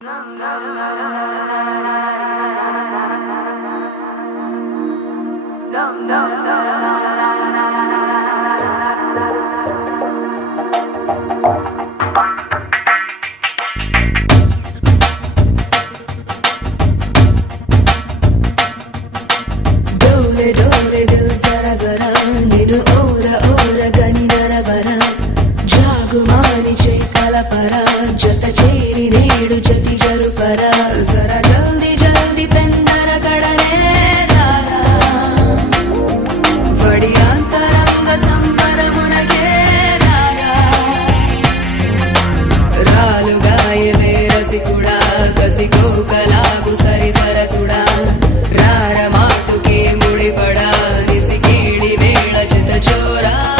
डोले डोले दिल जरा जरा निनु ओरा ओरा गनी नरवरा जागुमानी चे कलपरा जत चेरी नेडु जति जरुपरा जरा जल्दी जल्दी पेन्नर कड़ने लारा वडी अंतरंग संबरमुनके लारा रालुगायवे रसिकुडा कसिकोकलागु सरि सरसुडा रार माटुके मुडिपडा निसि केळि वेळ चित चोरा।